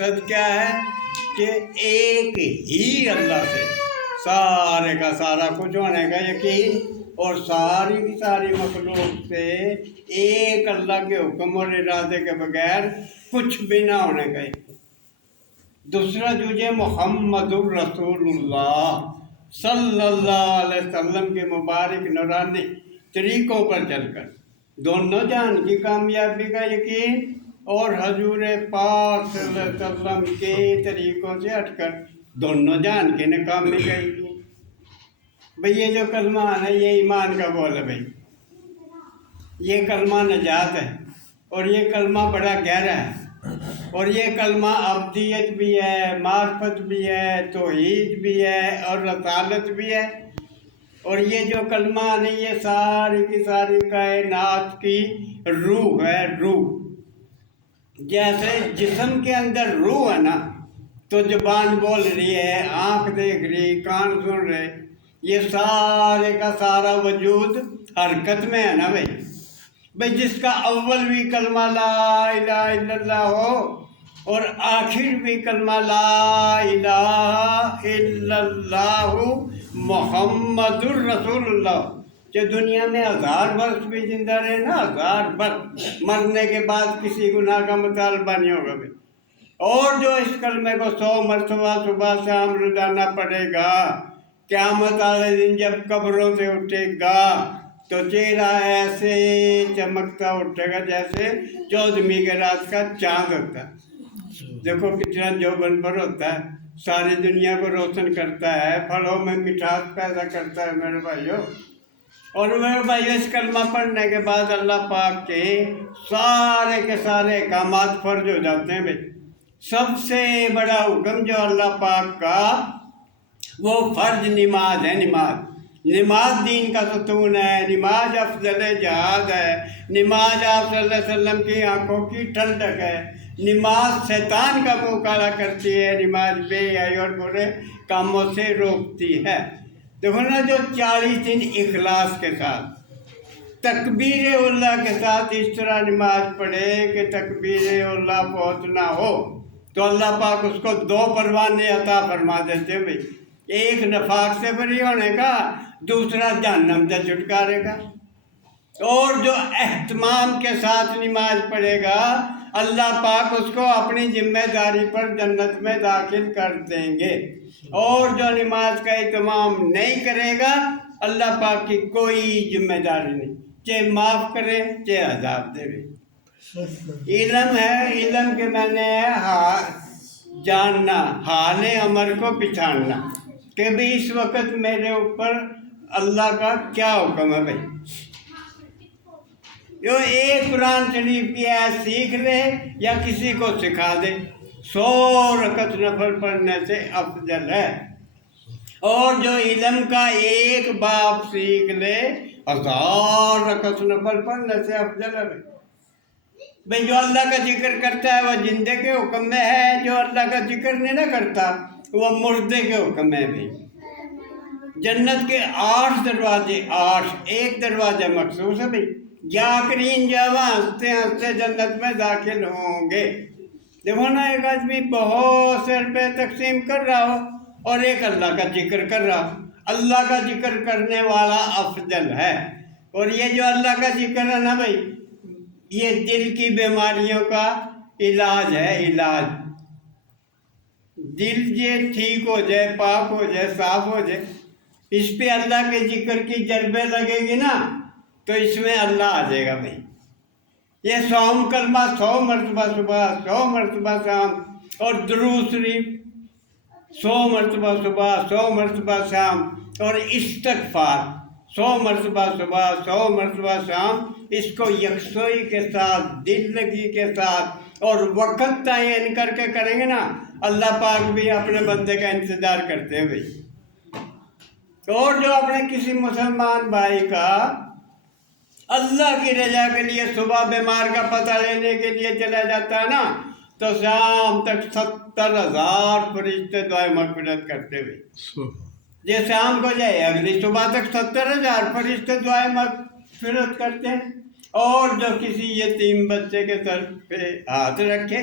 مقصد کیا ہے کہ ایک ہی اللہ سے سارے کا سارا کچھ ہونے کا یقین، اور ساری کی ساری مخلوق سے ایک اللہ کے حکم اور ارادے کے بغیر کچھ بھی نہ ہونے کا یقین۔ دوسرا جو محمد الرسول اللہ صلی اللہ علیہ وسلم کے مبارک نورانی طریقوں پر چل کر دونوں جہان کی کامیابی کا یقین، اور حضور پاک صلی اللہ علیہ وسلم کے طریقوں سے ہٹ کر دونوں جہان کی ناکامی کا یقین۔ بھئی یہ جو کلمہ ہے یہ ایمان کا بول ہے بھئی، یہ کلمہ نجات ہے، اور یہ کلمہ بڑا گہرا ہے، اور یہ کلمہ ابدیت بھی ہے، معرفت بھی ہے، توحید بھی ہے، اور رسالت بھی ہے۔ اور یہ جو کلمہ نہیں، یہ ساری کی ساری کائنات کی روح ہے، روح۔ جیسے جسم کے اندر روح ہے نا، تو زبان بول رہی ہے، آنکھ دیکھ رہی، کان سن رہے، یہ سارے کا سارا وجود حرکت میں ہے نا بھئی جس کا اول بھی کلمہ لا الہ الا اللہ ہو اور آخر بھی کلمہ لا الہ الا اللہ محمد الرسول اللہ، جو دنیا میں 1000 برس بھی زندہ رہے نا، 1000 برس، مرنے کے بعد کسی گناہ کا مطالبہ نہیں ہوگا بھئی۔ اور جو اس کلمے کو 100 مرتبہ صبح شام روزانہ پڑھے گا، قیامت والے دن جب قبروں سے اٹھے گا تو چہرہ ایسے چمکتا اٹھے گا جیسے 14ویں کے رات کا چاند ہوتا ہے۔ دیکھو کتنا جوبن پر ہوتا ہے، ساری دنیا کو روشن کرتا ہے، پھلوں میں مٹھاس پیدا کرتا ہے میرے بھائیوں۔ اور میرے بھائیوں اس کلمہ پڑھنے کے بعد اللہ پاک کے سارے کے سارے احکامات فرض ہو جاتے ہیں بھئی۔ سب سے بڑا حکم جو اللہ پاک کا وہ فرض نماز ہے، نماز دین کا ستون ہے، نماز افضل جہاد ہے، نماز آپ صلی اللہ علیہ وسلم کی آنکھوں کی ٹھنڈک ہے، نماز شیطان کا منہ کالا کرتی ہے، نماز بے حیائی اور برے کاموں سے روکتی ہے۔ دیکھو نا، جو 40 دن اخلاص کے ساتھ تکبیر اللہ کے ساتھ اس طرح نماز پڑھے کہ تکبیر اللہ فوت نہ ہو، تو اللہ پاک اس کو 2 پروانے عطا فرما دیتے ہیں بھئی، ایک نفاق سے بری ہونے کا، دوسرا جہنم سے چھٹکارے کا۔ اور جو اہتمام کے ساتھ نماز پڑھے گا، اللہ پاک اس کو اپنی ذمہ داری پر جنت میں داخل کر دیں گے۔ اور جو نماز کا اہتمام نہیں کرے گا، اللہ پاک کی کوئی ذمہ داری نہیں، چاہے معاف کرے چاہے عذاب دے۔ علم ہے، علم کے معنی ہے جاننا، حال امر کو پہچاننا کہ بھی اس وقت میرے اوپر اللہ کا کیا حکم ہے بھئی۔ جو ایک قرآن شریف کی آیت سیکھ لے یا کسی کو سکھا دے، 100 رکعت نفل پڑھنے سے افضل ہے۔ اور جو علم کا ایک باب سیکھ لے، 1000 رکعت نفل پڑھنے سے افضل ہے بھئی۔ جو اللہ کا ذکر کرتا ہے وہ زندے کے حکم میں ہے، جو اللہ کا ذکر نہیں نہ کرتا وہ مردے کے حکم میں بھی۔ جنت کے 8 دروازے، 8 ایک دروازہ مخصوص ہے بھئی، جاکرین جاواں ہنستے ہنستے جنت میں داخل ہوں گے۔ دیکھو نا، ایک آدمی بہت سے روپے تقسیم کر رہا ہو اور ایک اللہ کا ذکر کر رہا ہو، اللہ کا ذکر کرنے والا افضل ہے۔ اور یہ جو اللہ کا ذکر ہے نا بھئی، یہ دل کی بیماریوں کا علاج ہے، علاج۔ دل یہ ٹھیک ہو جائے، پاک ہو جائے، صاف ہو جائے، اس پہ اللہ کے ذکر کی جربے لگے گی نا تو اس میں اللہ آ جائے گا بھئی۔ یہ 100 کلمہ 100 مرتبہ صبح، 100 مرتبہ شام، اور درود شریف 100 مرتبہ صبح، 100 مرتبہ شام، اور استغفار 100 مرتبہ صبح، 100 مرتبہ شام، اس کو یکسوئی کے ساتھ، دل لگی کے ساتھ اور وقت تعین کر کے کریں گے نا، اللہ پاک بھی اپنے بندے کا انتظار کرتے ہیں بھئی۔ اور جو اپنے کسی مسلمان بھائی کا اللہ کی رضا کے لیے صبح بیمار کا پتہ لینے کے لیے چلا جاتا ہے نا، تو شام تک 70,000 فرشتے دعائے مغفرت کرتے ہوئے، یہ شام کو جائے اگلی صبح تک 70,000 فرشتے دعائے مغفرت کرتے ہیں۔ اور جو کسی یتیم بچے کے سر پہ ہاتھ رکھے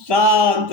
7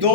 2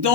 2